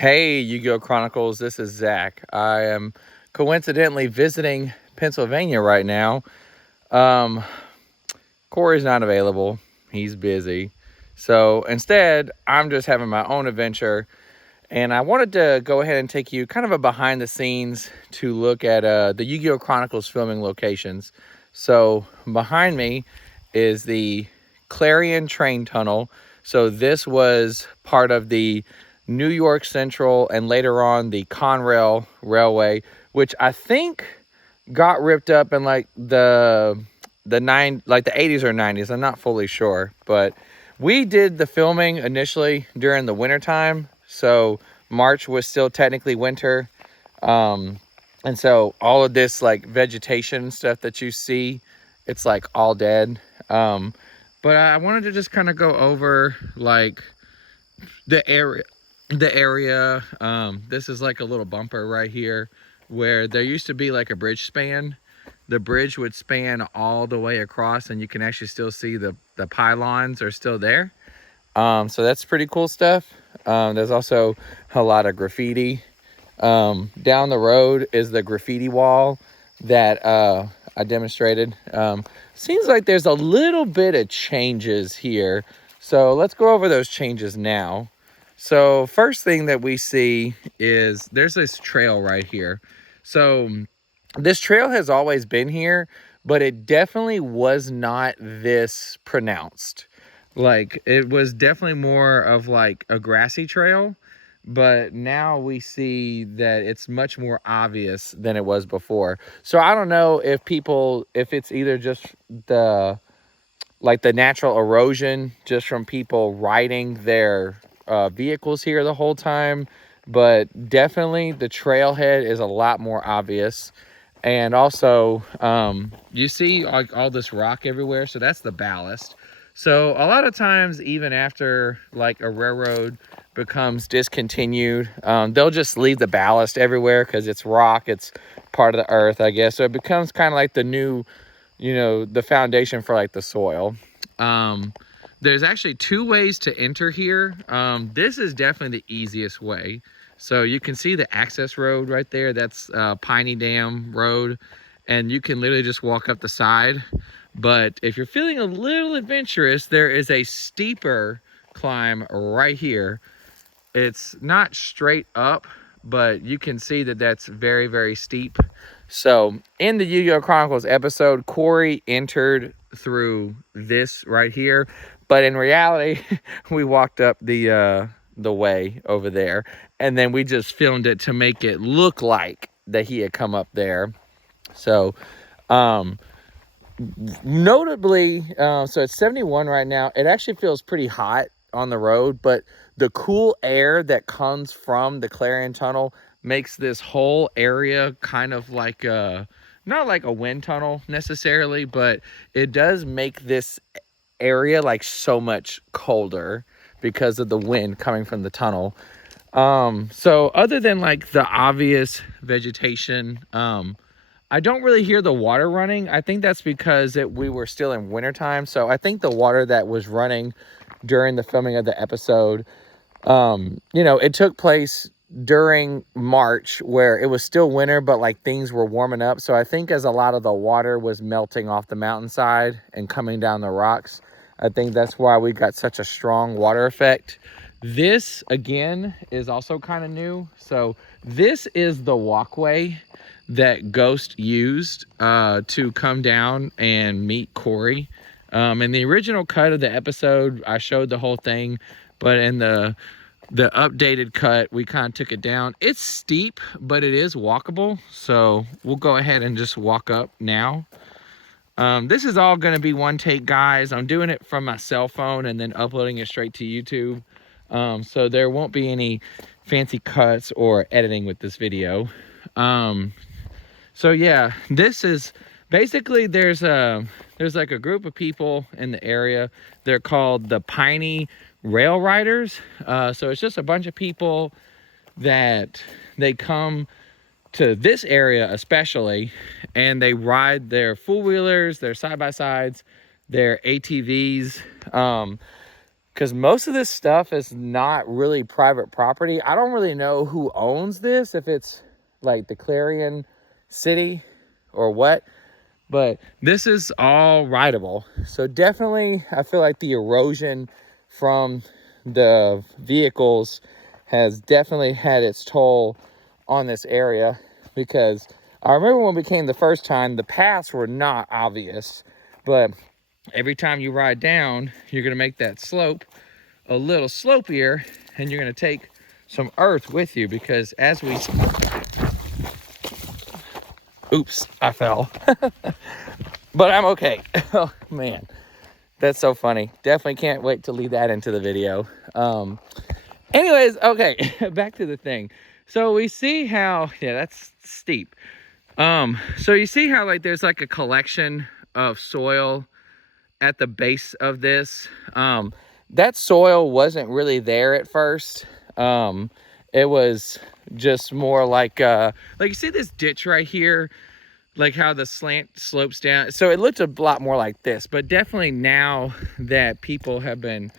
Hey, Yu-Gi-Oh! Chronicles, this is Zach. I am coincidentally visiting Pennsylvania right now. Um, Corey's not available. He's busy. So instead, I'm just having my own adventure. And I wanted to go ahead and take you kind of a behind the scenes to look at the Yu-Gi-Oh! Chronicles filming locations. So behind me is the Clarion train tunnel. So this was part of the New York Central and later on the Conrail Railway, which I think got ripped up in like the 80s or 90s. I'm not fully sure, but we did the filming initially during the winter time, so March was still technically winter. And so all of this like vegetation stuff that you see, it's like all dead. But I wanted to just kind of go over like the area. This is like a little bumper right here where there used to be like a bridge span. The bridge would span all the way across, and you can actually still see the pylons are still there. So that's pretty cool stuff. There's also a lot of graffiti. Down the road is the graffiti wall that I demonstrated. Seems like there's a little bit of changes here. So let's go over those changes now. So first thing that we see is there's this trail right here. So this trail has always been here, but it definitely was not this pronounced. Like it was definitely more of like a grassy trail, but now we see that it's much more obvious than it was before. So I don't know if it's either just the natural erosion just from people riding their vehicles here the whole time, but definitely the trailhead is a lot more obvious. And also you see like all this rock everywhere, so that's the ballast. So a lot of times, even after like a railroad becomes discontinued, they'll just leave the ballast everywhere because it's rock, it's part of the earth, I guess. So it becomes kind of like the new, the foundation for like the soil. There's actually two ways to enter here. This is definitely the easiest way. So you can see the access road right there. That's Piney Dam Road. And you can literally just walk up the side. But if you're feeling a little adventurous, there is a steeper climb right here. It's not straight up, but you can see that that's very, very steep. So in the Yu-Gi-Oh! Chronicles episode, Corrie entered through this right here, but in reality, we walked up the way over there, and then we just filmed it to make it look like that he had come up there. So notably, so it's 71 right now. It actually feels pretty hot on the road, but the cool air that comes from the Clarion Tunnel makes this whole area kind of like not like a wind tunnel necessarily, but it does make this area like so much colder because of the wind coming from the tunnel. So other than like the obvious vegetation, I don't really hear the water running. I think that's because we were still in wintertime. So I think the water that was running during the filming of the episode, it took place during March where it was still winter, but like things were warming up. So I think as a lot of the water was melting off the mountainside and coming down the rocks, I think that's why we got such a strong water effect. This again is also kind of new. So this is the walkway that Ghost used to come down and meet Corrie. In the original cut of the episode, I showed the whole thing, but in the updated cut, we kind of took it down. It's steep, but it is walkable, so we'll go ahead and just walk up now. This is all going to be one take, guys. I'm doing it from my cell phone and then uploading it straight to YouTube, so there won't be any fancy cuts or editing with this video. So yeah, this is basically there's like a group of people in the area. They're called the Piney Rail Riders. So it's just a bunch of people that they come to this area especially, and they ride their four-wheelers, their side-by-sides, their ATVs. because most of this stuff is not really private property. I don't really know who owns this, if it's like the Clarion City or what, but this is all rideable. So definitely, I feel like the erosion from the vehicles has definitely had its toll on this area, because I remember when we came the first time, the paths were not obvious, but every time you ride down, you're going to make that slope a little slopier, and you're going to take some earth with you, because as we... Oops, I fell. But I'm okay. Oh, man. That's so funny. Definitely can't wait to lead that into the video. Anyways, okay, back to the thing. So we see how... Yeah, that's steep. So you see how, like, there's like a collection of soil at the base of this. That soil wasn't really there at first. It was just more like you see this ditch right here, like how the slant slopes down. So it looked a lot more like this, but definitely now that people have been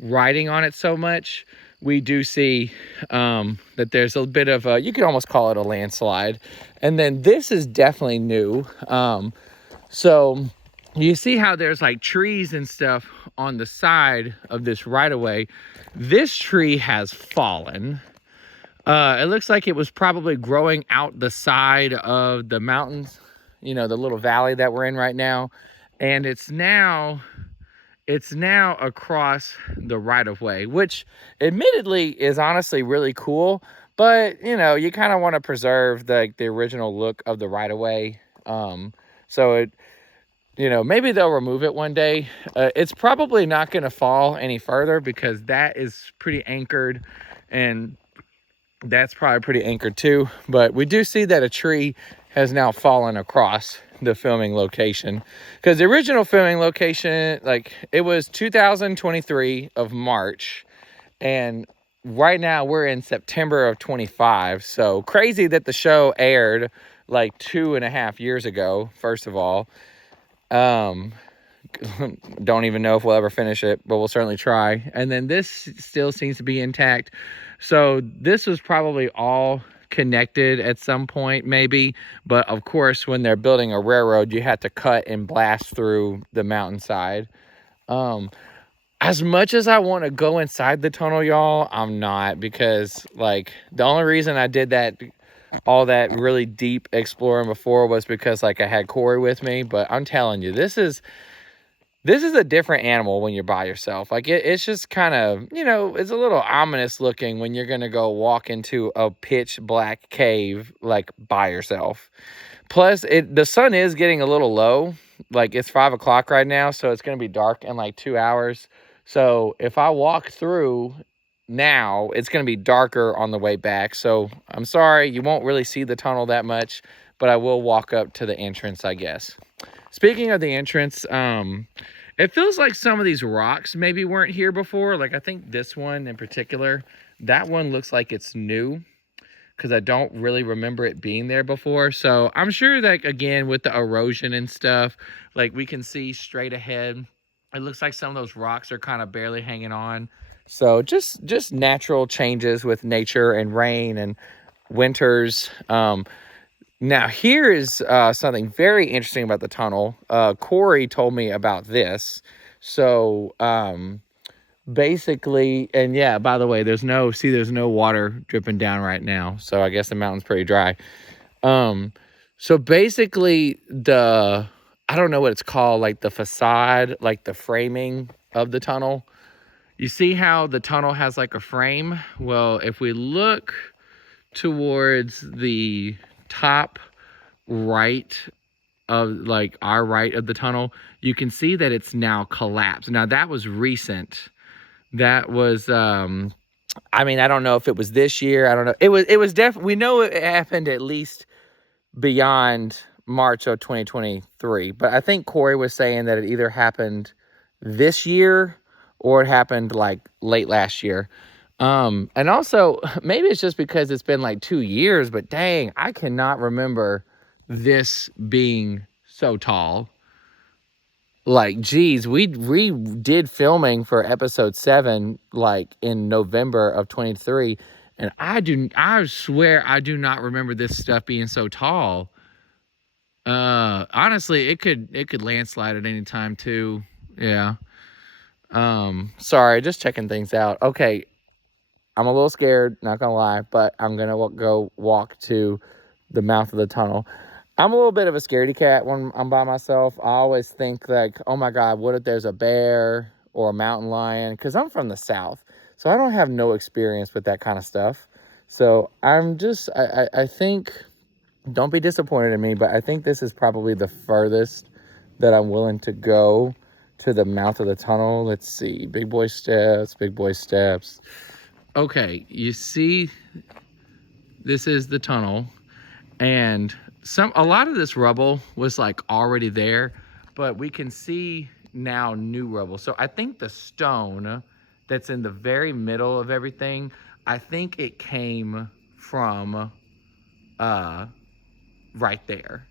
riding on it so much, we do see that there's a bit of a, you could almost call it a landslide. And then this is definitely new. So you see how there's like trees and stuff on the side of this right of way. This tree has fallen. It looks like it was probably growing out the side of the mountains, you know, the little valley that we're in right now. And it's now across the right of way, which admittedly is honestly really cool. But, you know, you kind of want to preserve the original look of the right of way. So it, you know, maybe they'll remove it one day. It's probably not going to fall any further, because that is pretty anchored, and that's probably pretty anchored too. But we do see that a tree has now fallen across the filming location, because the original filming location, like, it was 2023 of March, and right now we're in September of 25. So crazy that the show aired like 2.5 years ago, first of all. Don't even know if we'll ever finish it, but we'll certainly try. And then this still seems to be intact. So this was probably all connected at some point, maybe. But of course, when they're building a railroad, you have to cut and blast through the mountainside. As much as I want to go inside the tunnel, y'all, I'm not, because like the only reason I did that, all that really deep exploring before, was because like I had Corrie with me. But I'm telling you, this is a different animal when you're by yourself. Like it's just kind of, you know, it's a little ominous looking when you're gonna go walk into a pitch black cave like by yourself. Plus the sun is getting a little low. Like it's 5 o'clock right now, so it's gonna be dark in like 2 hours. So if I walk through now, it's going to be darker on the way back. So I'm sorry, you won't really see the tunnel that much, but I will walk up to the entrance, I guess. Speaking of the entrance, it feels like some of these rocks maybe weren't here before. Like I think this one in particular, that one looks like it's new, because I don't really remember it being there before. So I'm sure that, again, with the erosion and stuff, like we can see straight ahead, it looks like some of those rocks are kind of barely hanging on. So just natural changes with nature and rain and winters. Now here is something very interesting about the tunnel. Corrie told me about this. So basically, and yeah, by the way, there's no water dripping down right now. So I guess the mountain's pretty dry. So basically I don't know what it's called, like the facade, like the framing of the tunnel. You see how the tunnel has like a frame? Well, if we look towards the top right of like our right of the tunnel, you can see that it's now collapsed. Now that was recent. That was, I mean, I don't know if it was this year. I don't know. It was definitely, we know it happened at least beyond March of 2023. But I think Corrie was saying that it either happened this year or it happened like late last year. And also maybe it's just because it's been like 2 years, but dang, I cannot remember this being so tall. like, geez, we did filming for episode 7 like in November of 23, and I swear I do not remember this stuff being so tall. Honestly, it could landslide at any time too. Yeah. Sorry, just checking things out. Okay, I'm a little scared, not gonna lie, but I'm gonna go walk to the mouth of the tunnel. I'm a little bit of a scaredy cat when I'm by myself. I always think like, oh my God, what if there's a bear or a mountain lion? Because I'm from the South, so I don't have no experience with that kind of stuff. So I'm just, I think, don't be disappointed in me, but I think this is probably the furthest that I'm willing to go to the mouth of the tunnel. Let's see, big boy steps, big boy steps. Okay, you see, this is the tunnel, and a lot of this rubble was like already there, but we can see now new rubble. So I think the stone that's in the very middle of everything, I think it came from right there.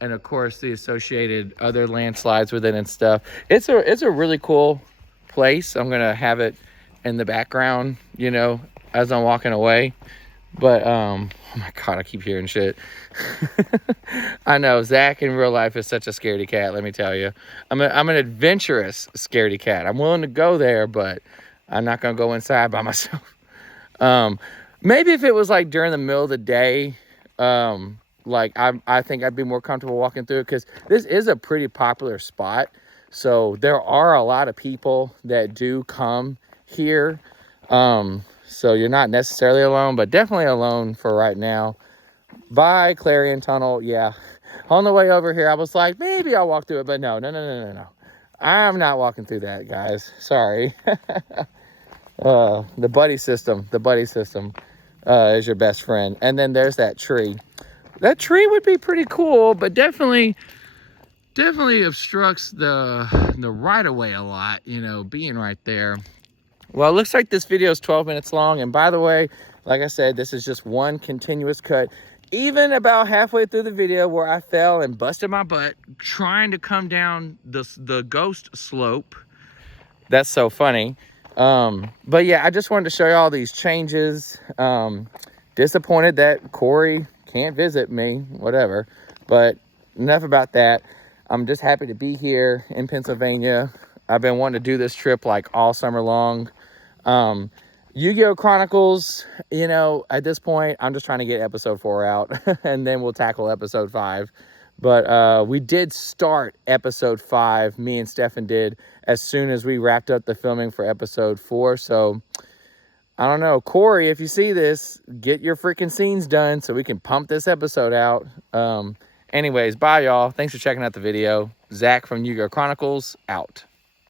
And of course the associated other landslides with it and stuff. It's a really cool place. I'm gonna have it in the background, you know, as I'm walking away. But oh my God, I keep hearing shit. I know Zach in real life is such a scaredy cat, let me tell you. I'm an adventurous scaredy cat. I'm willing to go there, but I'm not gonna go inside by myself. Maybe if it was like during the middle of the day, like I think I'd be more comfortable walking through it, because this is a pretty popular spot. So there are a lot of people that do come here. So you're not necessarily alone, but definitely alone for right now. Bye, Clarion Tunnel. Yeah. On the way over here, I was like, maybe I'll walk through it, but no. I'm not walking through that, guys. Sorry. The buddy system is your best friend. And then there's that tree. That tree would be pretty cool, but definitely obstructs the right of way a lot, you know, being right there. Well, it looks like this video is 12 minutes long. And by the way, like I said, this is just one continuous cut. Even about halfway through the video where I fell and busted my butt trying to come down the ghost slope. That's so funny. But yeah, I just wanted to show you all these changes. Disappointed that Corrie can't visit me, whatever. But enough about that. I'm just happy to be here in Pennsylvania. I've been wanting to do this trip like all summer long. Yu-Gi-Oh! Chronicles, you know, at this point, I'm just trying to get episode 4 out, and then we'll tackle episode 5. But we did start episode 5, me and Stefan did, as soon as we wrapped up the filming for episode 4. So, I don't know. Corrie, if you see this, get your freaking scenes done so we can pump this episode out. Anyways, bye, y'all. Thanks for checking out the video. Zach from Yu-Gi-Oh! Chronicles, out.